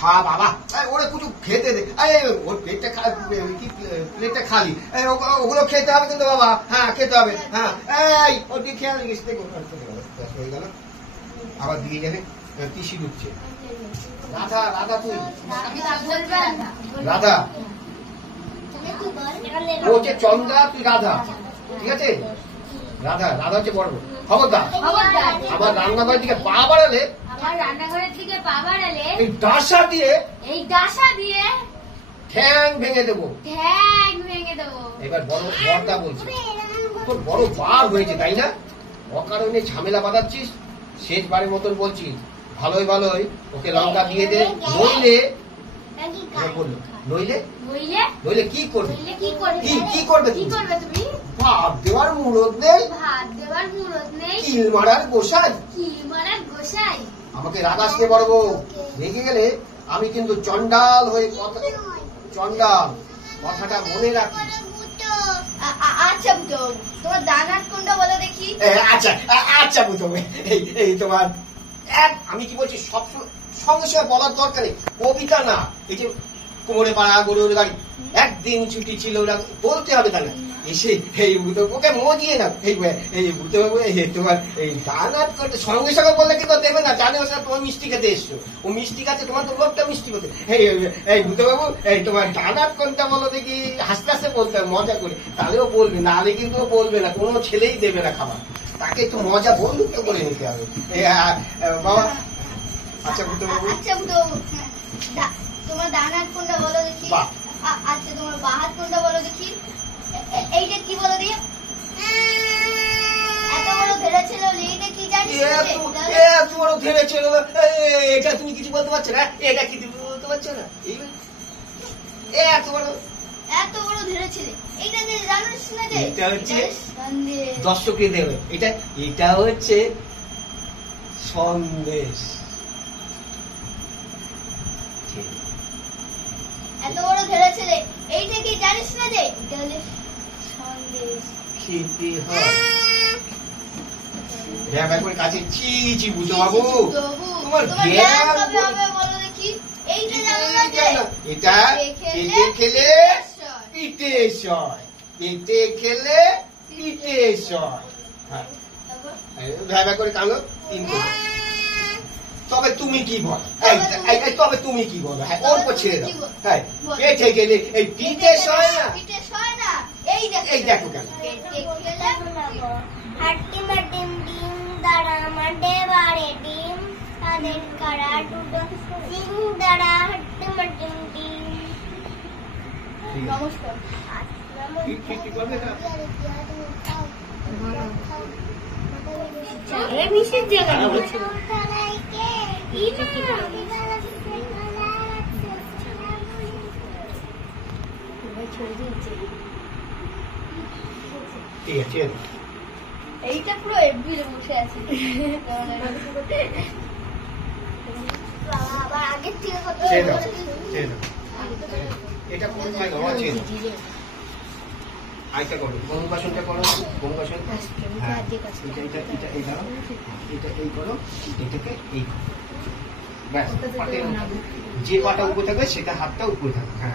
হ্যাঁ বাবা ওরা কিছু খেতে দে, ওর পেটটা কি প্লেটটা খালি, ওগুলো খেতে হবে কিন্তু বাবা, হ্যাঁ খেতে হবে, হ্যাঁ এই ওর দিকে খেয়াল রেখেছি, দেখো হয়ে গেল, আবার দিয়ে যাবে, পিসি ঢুকছে। রাধা রাধা তুই রাধা, ও হচ্ছে চন্দা, তুই রাধা, ঠিক আছে? রাধা রাধা হচ্ছে বড়, খবরদার আবার রান্নাঘরের দিকে পা বাড়ালে, এই ডাসা দিয়ে ঠ্যাং ভেঙে দেবো। এবার বড় বড়দা বলছে, তোর বড় বার হয়েছে তাই না, অকারণে ঝামেলা বাঁধাচ্ছিস, শেষবারের মতন বলছি, ভালোই ভালোই ওকে লঙ্কা দিয়ে দে, নইলে বললো নইলে কি করবে, কি করবে তুমি? ভাত দেওয়ার মুরত নেই, কিল মারার গোসাই। আমাকে রাগাসকে বড় বউ, রেগে গেলে আমি কিন্তু চন্ডাল হয়ে চন্ডাল, কথাটা মনে রাখি। আচ্ছা বুঝো, তোমার দানার কোনটা বলো দেখি। আচ্ছা আচ্ছা বুঝো, এই তোমার আমি কি বলছি, সব সঙ্গে সঙ্গে বলার দরকার নেই, কবিতা না, এই যে কোমরে পাড়া গরুর গাড়ি, একদিন ছুটি ছিল, বলতে হবে তা না, এসে এই ওকে মজিয়ে না, এই বুঝতে পারবো তোমার এই দানাত করতে সঙ্গে সঙ্গে বললে কিন্তু দেবে না, জানে ও তোমার মিষ্টি খেতে এসছো, ও মিষ্টি খাচ্ছে, তোমার তো লোকটা মিষ্টি খেতে, এই বুঝতে পারবো, এই তোমার দানাত কোনটা বলো দেখি, হাসতে হাসতে বলতে হবে, মজা করে, তাহলেও বলবে, নাহলে কিন্তু ও বলবে না, কোনো ছেলেই দেবে না খাবার, তাকে একটু মজা বন্ধুকে বলে নিতে হবে। বাবা আচ্ছা বুঝতে পারবো, তোমার ডানার কোনটা বলো দেখি। আচ্ছা তোমার বাহাত কোনটা বলো দেখি। এইটা কি বলো দিয়ে, এত বড় ধরেছিল, এইটা কি জানিস? এত বড় ধরেছিল, এটা তুমি কিছু বলতে পারছো না, এটা কি তুমি বলতে পারছো না, এত বড় ধরেছিল, এইটা জানিস না? এটা হচ্ছে দর্শককে দেবে, এটা হচ্ছে সন্দেশ। এত বড় ধরেছিল, এইটা কি জানিস না যে এটা হচ্ছে সন্দেশ খেতে হয়। করে কাছে চি চি বুঝো বাবু, তোমার জ্ঞান হবে বলো দেখি। এইটা জানো না যে এটা পেটে খেলে পিঠে সয়, পেটে খেলে পিঠে সয়। হ্যাঁ ভ্যাবা করে কাঁদো, তবে তুমি কি বলো, তবে তুমি কি বলো, হ্যাঁ ওর উপর ছেড়ে দাও, হ্যাঁ পেটে গেলে এই পিঠে সয় না, এই দেখো কেন হাট্টি মাটিম ডিম দাঁড়া মাঠে বাড়ে ডিম, তাদের কারা দুটো ডিম দাঁড়া হাট্টি মাটিম ডিম। নমস্কার। বিশেষ জায়গা এইটা পুরো এফবিতে বসে আছে, আবার আগের থেকে কত এটা কোন আইটা করো, গঙ্গাসনটা করো, গঙ্গাসন, এটা এই করো, এটাকে এই করো, ব্যাস, যে পাটা উপরে থাকবে সেটা হাতটা উপরে থাকবে। হ্যাঁ